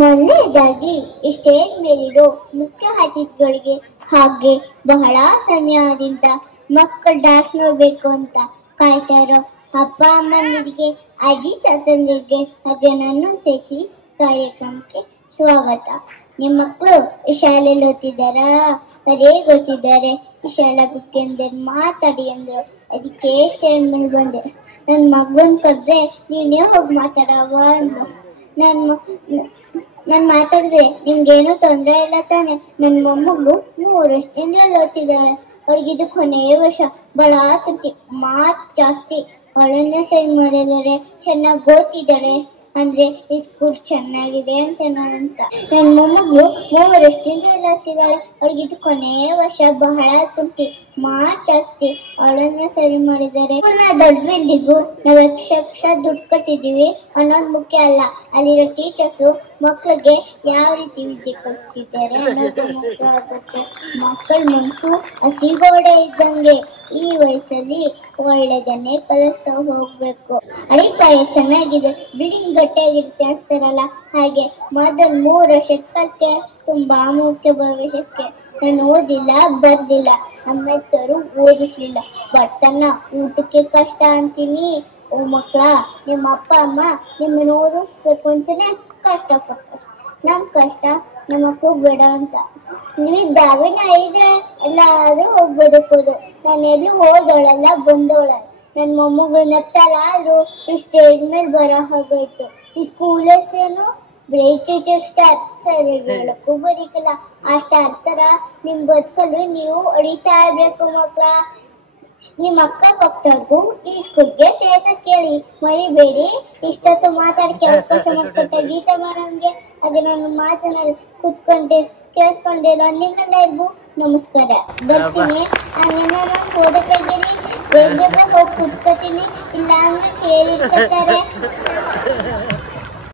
ಮೊದಲನೇದಾಗಿ ಸ್ಟೇಜ್ ಮೇಲಿರೋ ಮುಖ್ಯ ಅತಿಥಿಗಳಿಗೆ ಹಾಗೆ ಬಹಳ ಸಮಯದಿಂದ ಮಕ್ಕಳು ಡ್ಯಾನ್ಸ್ ನೋಡ್ಬೇಕು ಅಂತ ಕಾಯ್ತಾ ಇರೋ ಅಪ್ಪ ಅಮ್ಮಂದಿರಿಗೆ ಅಜ್ಜಿ ತಾತಂದಿರಿಗೆ ಹಾಗೆ ನಾನು ಸೇರಿಸಿ ಕಾರ್ಯಕ್ರಮಕ್ಕೆ ಸ್ವಾಗತ. ನಿಮ್ಮ ಮಕ್ಕಳು ಶಾಲೆಯಲ್ಲಿ ಓದ್ತಿದ್ದಾರಾ? ಸರಿಯಾಗಿ ಓದ್ತಿದ್ದಾರೆ. ಶಾಲಾ ಬುಕ್ ಎಂದರೆ ಮಾತಾಡಿ ಅಂದ್ರು, ಅದಕ್ಕೆ ಸ್ಟೇಜ್ ಮೇಲೆ ಬಂದೆ. ನನ್ನ ಮಗನ್ ಕರೆದ್ರೆ ನೀನೇ ಹೋಗಿ ಮಾತಾಡವ ಅಂದ್ರು. ನಾನು ಮಾತಾಡಿದ್ರೆ ನಿಮ್ಗೇನು ತೊಂದರೆ ಇಲ್ಲ ತಾನೆ? ನನ್ನ ಮೊಮ್ಮಗಳು 3 ವರ್ಷದಿಂದ ಓದ್ತಿದ್ದಾಳೆ. ಅವಳಿಗಿದು ಕೊನೆಯ ವರ್ಷ. ಬಹಳ ತುಟ್ಟಿ, ಮಾತು ಜಾಸ್ತಿ. ಅವಳನ್ನ ಸೈನ್ ಮಾಡಿದ್ದಾರೆ. ಚೆನ್ನಾಗಿ ಓದ್ತಿದ್ದಾಳೆ ಅಂದ್ರೆ ಈ ಸ್ಕೂಲ್ ಚೆನ್ನಾಗಿದೆ ಅಂತ ನನ್ನ ಮೊಮ್ಮಗಳು 3 ವರ್ಷದಿಂದ ಓದ್ತಿದ್ದಾಳೆ. ಅವಳಿಗಿದು ಕೊನೆಯ ವರ್ಷ. ಬಹಳ ತುಟ್ಟಿ, ಮಾತು ಜಾಸ್ತಿ. ಅವಳನ್ನ ಸರಿ ಮಾಡಿದ್ದಾರೆ. ದೊಡ್ಡ ಬಿಲ್ಡಿಂಗು ನಾವು ಲಕ್ಷ ದುಡ್ಡು ಕಟ್ಟಿದೀವಿ ಅನ್ನೋದು ಮುಖ್ಯ ಅಲ್ಲ, ಅಲ್ಲಿರೋ ಟೀಚರ್ಸು ಮಕ್ಕಳಿಗೆ ಯಾವ ರೀತಿ ವಿದ್ಯೆ ಕಲಿಸ್ತಿದ್ದಾರೆ ಅನ್ನೋದು ಮುಖ್ಯ ಆಗುತ್ತೆ. ಮಕ್ಕಳ ಮನಸ್ಸು ಹಸಿಗೋಡೆ ಇದ್ದಂಗೆ. ಈ ವಯಸ್ಸಲ್ಲಿ ಒಳ್ಳೆದನ್ನೇ ಕಲಿಸ್ತಾ ಹೋಗ್ಬೇಕು. ಅಡಿಪಾಯ ಚೆನ್ನಾಗಿದೆ, ಬಿಲ್ಡಿಂಗ್ ಗಟ್ಟಿಯಾಗಿರುತ್ತೆ ಅಂತಾರಲ್ಲ, ಹಾಗೆ ಮೊದಲು 3 ವರ್ಷದ ಕಲಿಕೆ ತುಂಬಾ ಮುಖ್ಯ ಭವಿಷ್ಯಕ್ಕೆ. ನಾನು ಓದಿಲ್ಲ, ಬರ್ದಿಲ್ಲ, ನಮ್ಮೆತ್ತರು ಓದಿಸ್ಲಿಲ್ಲ. ಬಡತನ, ಊಟಕ್ಕೆ ಕಷ್ಟ ಅಂತೀನಿ. ಓ ಮಕ್ಕಳ, ನಿಮ್ಮ ಅಪ್ಪ ಅಮ್ಮ ನಿಮ್ಮನ್ನು ಓದಿಸ್ಬೇಕು ಅಂತಾನೆ ಕಷ್ಟಪಡ್ತಾರೆ. ನಮ್ ಕಷ್ಟ ನಮ್ಮ ಮಕ್ಕಳು ಬೇಡ ಅಂತ. ನೀವು ದಾವಿನ ಇದ್ರೆ ಎಲ್ಲಾದ್ರೂ ಹೋಗ್ಬೋದಕ್ಕೋದು. ನಾನು ಎಲ್ಲೂ ಓದೋಳಲ್ಲ, ಬಂದೋಳಲ್ಲ. ನನ್ನ ಮೊಮ್ಮಗಳು ನಗ್ತಾಳ ಆದ್ರೂ ಸ್ಟೇಜ್ ಮೇಲೆ ಬರೋ ಹಾಗಾಯ್ತು. ಈ ಸ್ಕೂಲ್ ಹೆಸರೇನು? Bright teacher star. ಸರಿಯಾಗಿ ಹೇಳಕ್ಕೂ ಬರೀಕಲ್ಲ. ಆ ಸ್ಟಾರ್ ತರ ನಿಮ್ ಬದುಕಲು ನೀವು ಅಳಿತಾ ಇರ್ಬೇಕು ಮಕ್ಕಳ. ನಿಮ್ಮ ಅಕ್ಕ ಪಕ್ಕದವ್ರಿಗೂ ಈ ಸ್ಕೂಲ್ಗೆ ಸೇರ್ಸಕ್ ಕೇಳಿ, ಮರಿಬೇಡಿ. ಇಷ್ಟೊತ್ತು ಮಾತಾಡಕ್ಕೆ ಅವಕಾಶ ಮಾಡಿಕೊಟ್ಟ ಗೀತಾ ಮೇಡಮ್ಗೆ ಹಾಗೆ ನಾನು ಮಾತನಾಡಿ ಕೂತ್ಕೊಂಡೆ ಕೇಳಿಸ್ಕೊಂಡಿಲ್ಲ ನಿಮ್ಮೆಲ್ಲರಿಗೂ ನಮಸ್ಕಾರ. ಬರ್ತೀನಿ. ಹಂಗೇನ ಫೋಟೋ ತೆಗೀರಿ. ಬೇಗ ಹೋಗಿ ಕೂತ್ಕೋತೀನಿ, ಇಲ್ಲ ಅಂದ್ರೆ ಚೇರ್ ಇಟ್ಕೊತಾರೆ.